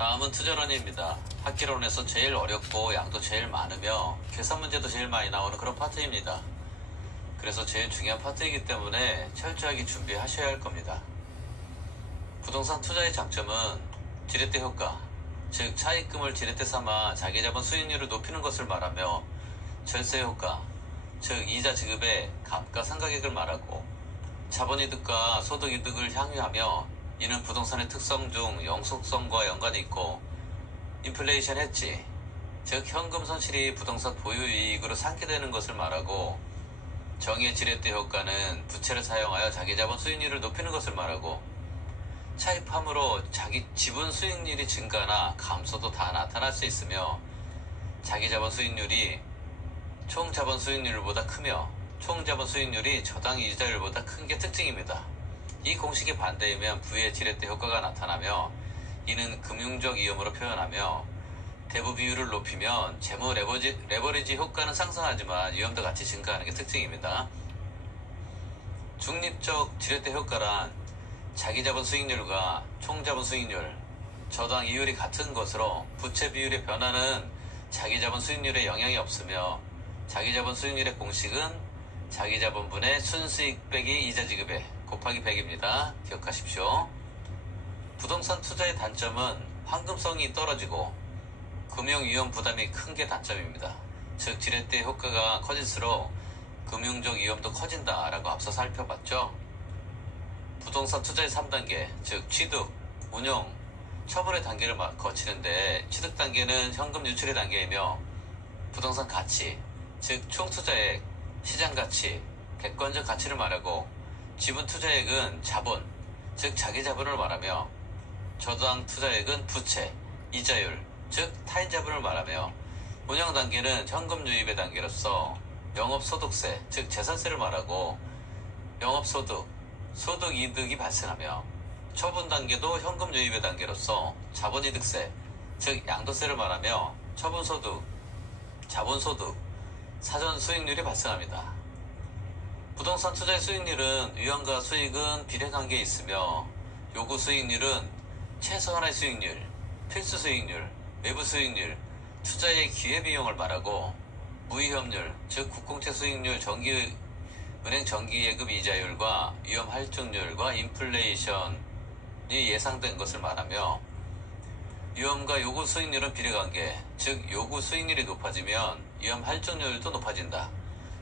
다음은 투자론입니다. 학기론에서 제일 어렵고 양도 제일 많으며 계산 문제도 제일 많이 나오는 그런 파트입니다. 그래서 제일 중요한 파트이기 때문에 철저하게 준비하셔야 할 겁니다. 부동산 투자의 장점은 지렛대 효과, 즉 차입금을 지렛대 삼아 자기자본 수익률을 높이는 것을 말하며 절세 효과, 즉 이자 지급의 감가상각액을 말하고 자본이득과 소득이득을 향유하며 이는 부동산의 특성 중 영속성과 연관이 있고 인플레이션 해지, 즉 현금 손실이 부동산 보유 이익으로 상기되는 것을 말하고 정의 지렛대 효과는 부채를 사용하여 자기자본 수익률을 높이는 것을 말하고 차입함으로 자기 지분 수익률이 증가나 감소도 다 나타날 수 있으며 자기자본 수익률이 총자본 수익률보다 크며 총자본 수익률이 저당 이자율보다 큰 게 특징입니다. 이 공식의 반대이면 부의 지렛대 효과가 나타나며 이는 금융적 위험으로 표현하며 대부 비율을 높이면 재무 레버리지 효과는 상승하지만 위험도 같이 증가하는 게 특징입니다. 중립적 지렛대 효과란 자기자본 수익률과 총자본 수익률, 저당 이율이 같은 것으로 부채 비율의 변화는 자기자본 수익률에 영향이 없으며 자기자본 수익률의 공식은 자기자본분의 순수익 빼기 이자 지급액 곱하기 100입니다. 기억하십시오. 부동산 투자의 단점은 황금성이 떨어지고 금융위험 부담이 큰 게 단점입니다. 즉 지렛대 효과가 커질수록 금융적 위험도 커진다라고 앞서 살펴봤죠. 부동산 투자의 3단계, 즉 취득, 운용, 처분의 단계를 거치는데 취득 단계는 현금 유출의 단계이며 부동산 가치, 즉 총투자액, 시장가치, 객관적 가치를 말하고 지분 투자액은 자본, 즉 자기 자본을 말하며 저당 투자액은 부채, 이자율, 즉 타인 자본을 말하며 운영 단계는 현금 유입의 단계로서 영업소득세, 즉 재산세를 말하고 영업소득, 소득이득이 발생하며 처분 단계도 현금 유입의 단계로서 자본이득세, 즉 양도세를 말하며 처분소득, 자본소득, 사전수익률이 발생합니다. 부동산 투자의 수익률은 위험과 수익은 비례관계에 있으며 요구 수익률은 최소한의 수익률, 필수 수익률, 외부 수익률, 투자의 기회비용을 말하고 무위험률, 즉 국공채 수익률, 은행 정기예금 이자율과 위험 할증률과 인플레이션이 예상된 것을 말하며 위험과 요구 수익률은 비례관계, 즉 요구 수익률이 높아지면 위험 할증률도 높아진다.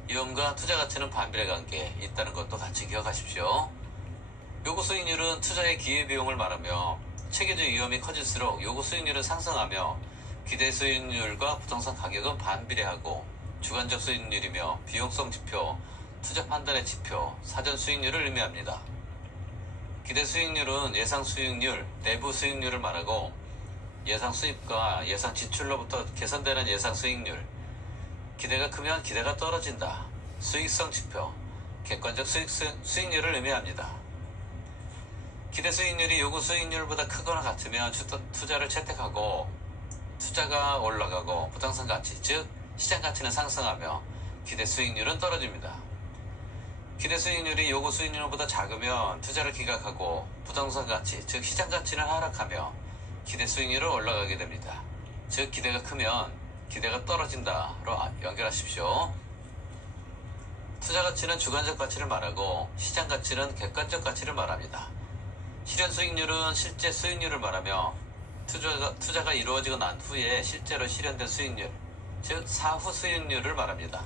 위험과 투자 가치는 반비례 관계에 있다는 것도 같이 기억하십시오. 요구 수익률은 투자의 기회비용을 말하며 체계적 위험이 커질수록 요구 수익률은 상승하며 기대 수익률과 부동산 가격은 반비례하고 주관적 수익률이며 비용성 지표, 투자 판단의 지표, 사전 수익률을 의미합니다. 기대 수익률은 예상 수익률, 내부 수익률을 말하고 예상 수입과 예상 지출로부터 계산되는 예상 수익률, 기대가 크면 기대가 떨어진다. 수익성 지표, 객관적 수익률을 의미합니다. 기대 수익률이 요구 수익률보다 크거나 같으면 투자를 채택하고 투자가 올라가고 부동산 가치, 즉 시장 가치는 상승하며 기대 수익률은 떨어집니다. 기대 수익률이 요구 수익률보다 작으면 투자를 기각하고 부동산 가치, 즉 시장 가치는 하락하며 기대 수익률은 올라가게 됩니다. 즉 기대가 크면 기대가 떨어진다로 연결하십시오. 투자 가치는 주관적 가치를 말하고 시장 가치는 객관적 가치를 말합니다. 실현 수익률은 실제 수익률을 말하며 투자가 이루어지고 난 후에 실제로 실현된 수익률, 즉 사후 수익률을 말합니다.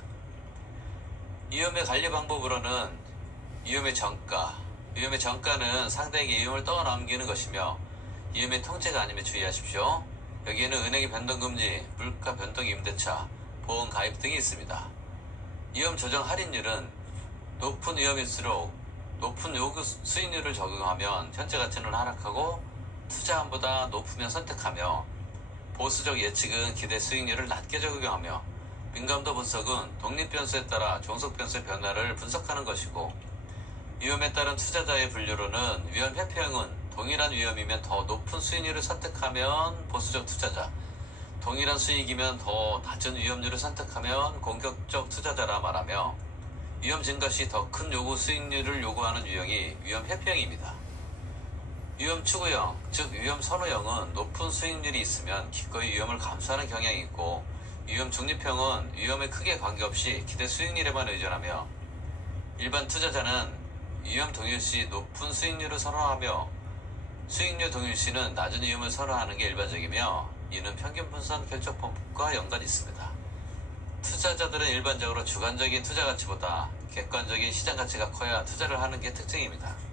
위험의 관리 방법으로는 위험의 정가, 위험의 정가는 상대에게 위험을 떠넘기는 것이며 위험의 통제가 아니면 주의하십시오. 여기에는 은행의 변동금리, 물가 변동 임대차, 보험 가입 등이 있습니다. 위험 조정 할인율은 높은 위험일수록 높은 요구 수익률을 적용하면 현재 가치는 하락하고 투자함보다 높으면 선택하며 보수적 예측은 기대 수익률을 낮게 적용하며 민감도 분석은 독립 변수에 따라 종속 변수의 변화를 분석하는 것이고 위험에 따른 투자자의 분류로는 위험 회피형은 동일한 위험이면 더 높은 수익률을 선택하면 보수적 투자자, 동일한 수익이면 더 낮은 위험률을 선택하면 공격적 투자자라 말하며 위험 증가 시 더 큰 요구 수익률을 요구하는 유형이 위험 회피형입니다. 위험 추구형, 즉 위험 선호형은 높은 수익률이 있으면 기꺼이 위험을 감수하는 경향이 있고, 위험 중립형은 위험에 크게 관계없이 기대 수익률에만 의존하며, 일반 투자자는 위험 동일시 높은 수익률을 선호하며 수익률 동일시는 낮은 위험을 선호하는 게 일반적이며, 이는 평균 분산 결정 법과 연관이 있습니다. 투자자들은 일반적으로 주관적인 투자 가치보다 객관적인 시장 가치가 커야 투자를 하는 게 특징입니다.